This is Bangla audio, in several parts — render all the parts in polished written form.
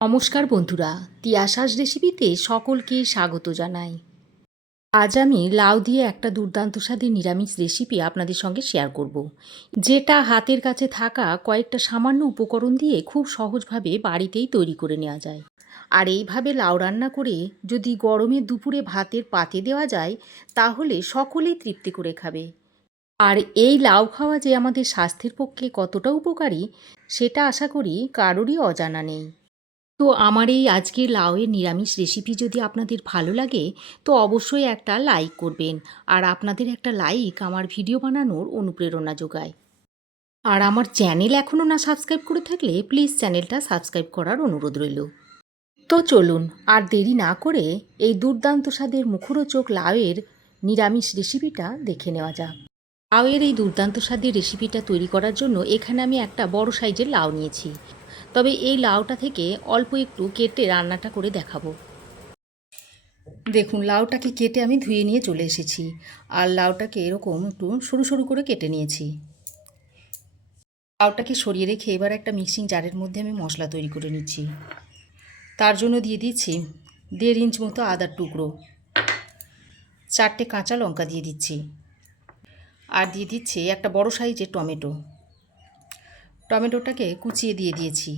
নমস্কার বন্ধুরা, তিয়াসাস রেসিপিতে সকলকে স্বাগত জানাই। আজ আমি লাউ দিয়ে একটা দুর্দান্ত স্বাদের নিরামিষ রেসিপি আপনাদের সঙ্গে শেয়ার করব, যেটা হাতের কাছে থাকা কয়েকটা সামান্য উপকরণ দিয়ে খুব সহজভাবে বাড়িতেই তৈরি করে নেওয়া যায়। আর এইভাবে লাউ রান্না করে যদি গরমের দুপুরে ভাতের পাতে দেওয়া যায়, তাহলে সকলেই তৃপ্তি করে খাবে। আর এই লাউ খাওয়া যে আমাদের স্বাস্থ্যের পক্ষে কতটা উপকারী, সেটা আশা করি কারোরই অজানা নেই। তো আমার এই আজকের লাউয়ের নিরামিষ রেসিপি যদি আপনাদের ভালো লাগে, তো অবশ্যই একটা লাইক করবেন। আর আপনাদের একটা লাইক আমার ভিডিও বানানোর অনুপ্রেরণা যোগায়। আর আমার চ্যানেল এখনও না সাবস্ক্রাইব করে থাকলে প্লিজ চ্যানেলটা সাবস্ক্রাইব করার অনুরোধ রইল। তো চলুন আর দেরি না করে এই দুর্দান্ত স্বাদের মুখরোচক লাউয়ের নিরামিষ রেসিপিটা দেখে নেওয়া যাক। লাউয়ের এই দুর্দান্ত স্বাদের রেসিপিটা তৈরি করার জন্য এখানে আমি একটা বড় সাইজের লাউ নিয়েছি। তবে এই লাউটা থেকে অল্প একটু কেটে রান্নাটা করে দেখাবো। দেখুন, লাউটাকে কেটে আমি ধুয়ে নিয়ে চলে এসেছি। আর লাউটাকে এরকম একটু সরু সরু করে কেটে নিয়েছি। লাউটাকে সরিয়ে রেখে এবার একটা মিক্সিং জারের মধ্যে আমি মশলা তৈরি করে নিচ্ছি। তার জন্য দিয়ে দিচ্ছি 1.5 ইঞ্চ মতো আদার টুকরো, 4টে কাঁচা লঙ্কা দিয়ে দিচ্ছি, আর দিয়ে দিচ্ছি একটা বড় সাইজের টমেটোটাকে কুচিয়ে দিয়ে দিয়েছি।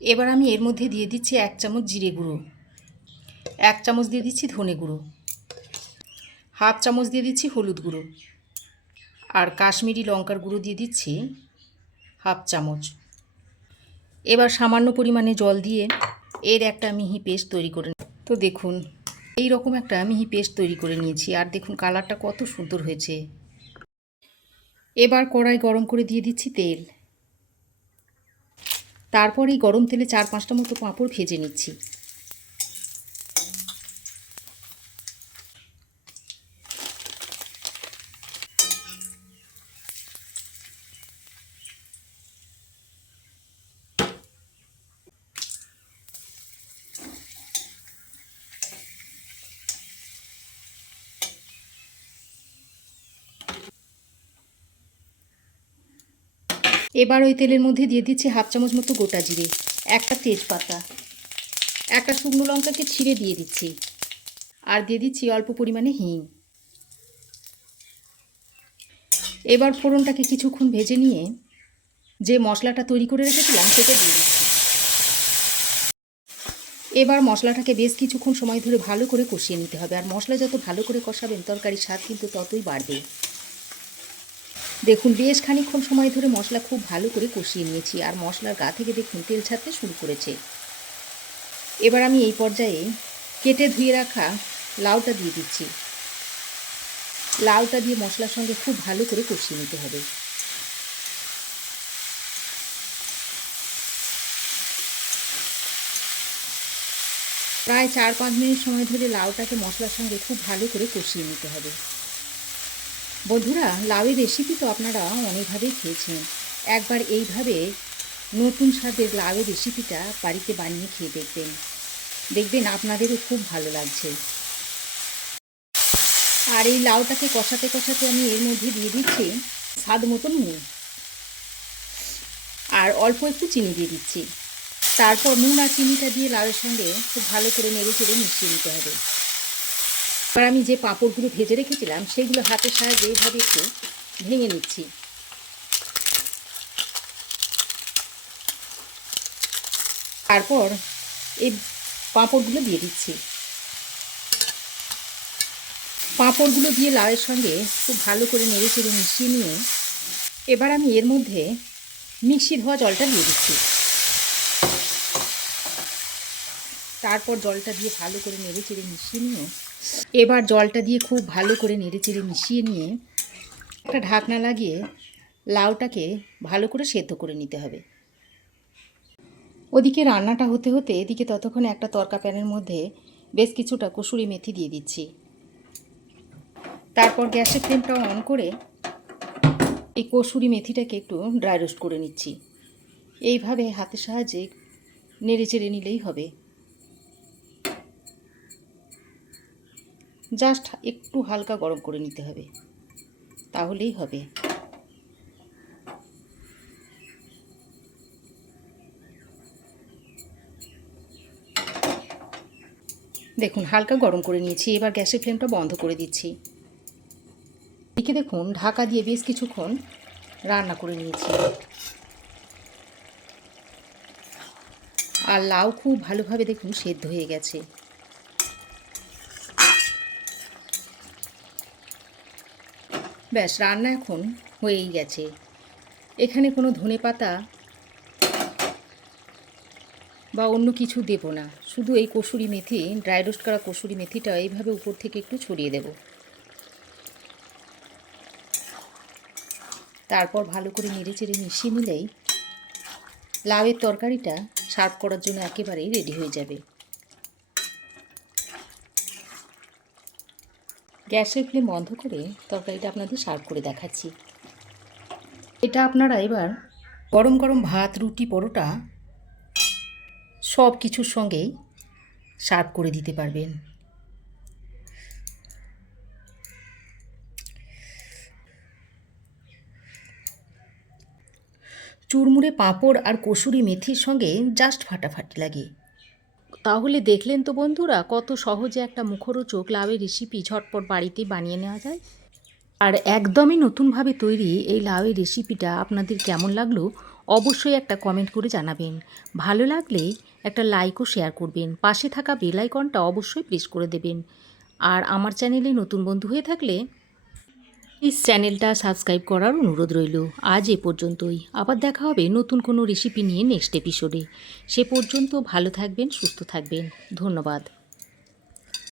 এবার আমি এর মধ্যে দিয়ে দিচ্ছি 1 চামচ জিরে গুঁড়ো, 1 চামচ দিয়ে দিচ্ছি ধনে গুঁড়ো, হাফ চামচ দিয়ে দিচ্ছি হলুদ গুঁড়ো, আর কাশ্মীরি লঙ্কার গুঁড়ো দিয়ে দিচ্ছি হাফ চামচ। এবার সামান্য পরিমাণে জল দিয়ে এর একটা মিহি পেস্ট তৈরি করে তো দেখুন, এই রকম একটা মিহি পেস্ট তৈরি করে নিয়েছি। আর দেখুন কালারটা কত সুন্দর হয়েছে। এবার কড়াই গরম করে দিয়ে দিচ্ছি তেল। তারপর এই গরম তেলে 4-5টা মতো পাঁপড় ভেজে নিচ্ছি। এবার ওই তেলের মধ্যে দিয়ে দিচ্ছি হাফ চামচ মতো গোটা জিরে, একটা তেজপাতা, একটা শুকনো লঙ্কাকে ছিঁড়ে দিয়ে দিচ্ছি, আর দিয়ে দিচ্ছি অল্প পরিমাণে হিং। এবার ফোড়নটাকে কিছুক্ষণ ভেজে নিয়ে যে মশলাটা তৈরি করে রেখেছিলাম সেটা দিয়ে দিচ্ছি। এবার মশলাটাকে বেশ কিছুক্ষণ সময় ধরে ভালো করে কষিয়ে নিতে হবে। আর মশলা যত ভালো করে কষাবেন তরকারির স্বাদ কিন্তু ততই বাড়বে। দেখুন, বেশ খানিকক্ষণ সময় ধরে মশলা খুব ভালো করে কষিয়ে নিয়েছি। আর মশলার গা থেকে দেখুন তেল ছাড়তে শুরু করেছে। এবার আমি এই পর্যায়ে কেটে ধুয়ে রাখা লাউটা দিয়ে দিচ্ছি। লাউটা দিয়ে মশলার সঙ্গে খুব ভালো করে কষিয়ে নিতে হবে। প্রায় 4-5 মিনিট সময় ধরে লাউটাকে মশলার সঙ্গে খুব ভালো করে কষিয়ে নিতে হবে। বন্ধুরা, লাউয়ের রেসিপি তো আপনারা অনেকভাবেই খেয়েছেন। একবার এইভাবে নতুন স্বাদের লাউয়ের রেসিপিটা বাড়িতে বানিয়ে খেয়ে দেখবেন আপনাদেরও খুব ভালো লাগছে। আর এই লাউটাকে কষাতে কষাতে আমি এর মধ্যে দিয়ে দিচ্ছি স্বাদ মতন নুন, আর অল্প একটু চিনি দিয়ে দিচ্ছি। তারপর নুন আর চিনিটা দিয়ে লাউয়ের সঙ্গে খুব ভালো করে নেড়ে চেড়ে মিশিয়ে নিতে হবে। এবার আমি যে পাঁপড়গুলো ভেজে রেখেছিলাম সেগুলো হাতের সাহায্যে এইভাবে একটু ভেঙে নিচ্ছি। তারপর এই পাঁপড়গুলো দিয়ে দিচ্ছি। পাঁপড়গুলো দিয়ে লাউয়ের সঙ্গে খুব ভালো করে নেড়ে চেড়ে মিশিয়ে নিয়ে এবার আমি এর মধ্যে মিক্সি ধোয়া জলটা দিয়ে দিচ্ছি। তারপর জলটা দিয়ে ভালো করে নেড়ে চেড়ে মিশিয়ে নিয়ে এবার জলটা দিয়ে খুব ভালো করে নেড়ে চেড়ে মিশিয়ে নিয়ে একটা ঢাকনা লাগিয়ে লাউটাকে ভালো করে সেদ্ধ করে নিতে হবে। ওদিকে রান্নাটা হতে হতে এদিকে ততক্ষণে একটা তরকা প্যানের মধ্যে বেশ কিছুটা কসুরি মেথি দিয়ে দিচ্ছি। তারপর গ্যাসের ফ্লেমটা অন করে এই কসুরি মেথিটাকে একটু ড্রাই রোস্ট করে নিচ্ছি। এইভাবে হাতের সাহায্যে নেড়ে চেড়ে নিলেই হবে। জাস্ট একটু হালকা গরম করে নিতে হবে, তাহলেই হবে। দেখুন হালকা গরম করে নিয়েছি, এবার গ্যাসের ফ্লেমটা বন্ধ করে দিচ্ছি। এদিকে দেখুন ঢাকা দিয়ে বেশ কিছুক্ষণ রান্না করে নিয়েছি। আর লাউ খুব ভালোভাবে দেখুন সেদ্ধ হয়ে গেছে। ব্যাস রান্না এখন হয়েই গেছে। এখানে কোনো ধনেপাতা বা অন্য কিছু দেব না, শুধু এই কসুরি মেথি, ড্রাই রোস্ট করা কসুরি মেথিটা এইভাবে উপর থেকে একটু ছড়িয়ে দেব। তারপর ভালো করে নেড়ে চেড়ে মিশিয়ে নিলেই লাউয়ের তরকারিটা সার্ভ করার জন্য একেবারেই রেডি হয়ে যাবে। গ্যাসের ফ্লেম বন্ধ করে তরকারিটা আপনাদের সার্ভ করে দেখাচ্ছি। এটা আপনারা এবার গরম গরম ভাত, রুটি, পরোটা সব কিছুর সঙ্গেই সার্ভ করে দিতে পারবেন। চুরমুড়ে পাঁপড় আর কসুরি মেথির সঙ্গে জাস্ট ফাটাফাটি লাগে। তাহলে দেখলেন তো বন্ধুরা, কত সহজে একটা মুখরোচক লাউয়ের রেসিপি ঝটপট বাড়িতেই বানিয়ে নেওয়া যায়। আর একদমই নতুনভাবে তৈরি এই লাউয়ের রেসিপিটা আপনাদের কেমন লাগলো অবশ্যই একটা কমেন্ট করে জানাবেন। ভালো লাগলে একটা লাইক ও শেয়ার করবেন। পাশে থাকা বেল আইকনটা অবশ্যই প্রেস করে দেবেন। আর আমার চ্যানেলে নতুন বন্ধু হয়ে থাকলে প্লিজ চ্যানেলটা সাবস্ক্রাইব করার অনুরোধ রইল। আজ এ পর্যন্তই, আবার দেখা হবে নতুন কোনো রেসিপি নিয়ে নেক্সট এপিসোডে। সে পর্যন্ত ভালো থাকবেন, সুস্থ থাকবেন। ধন্যবাদ।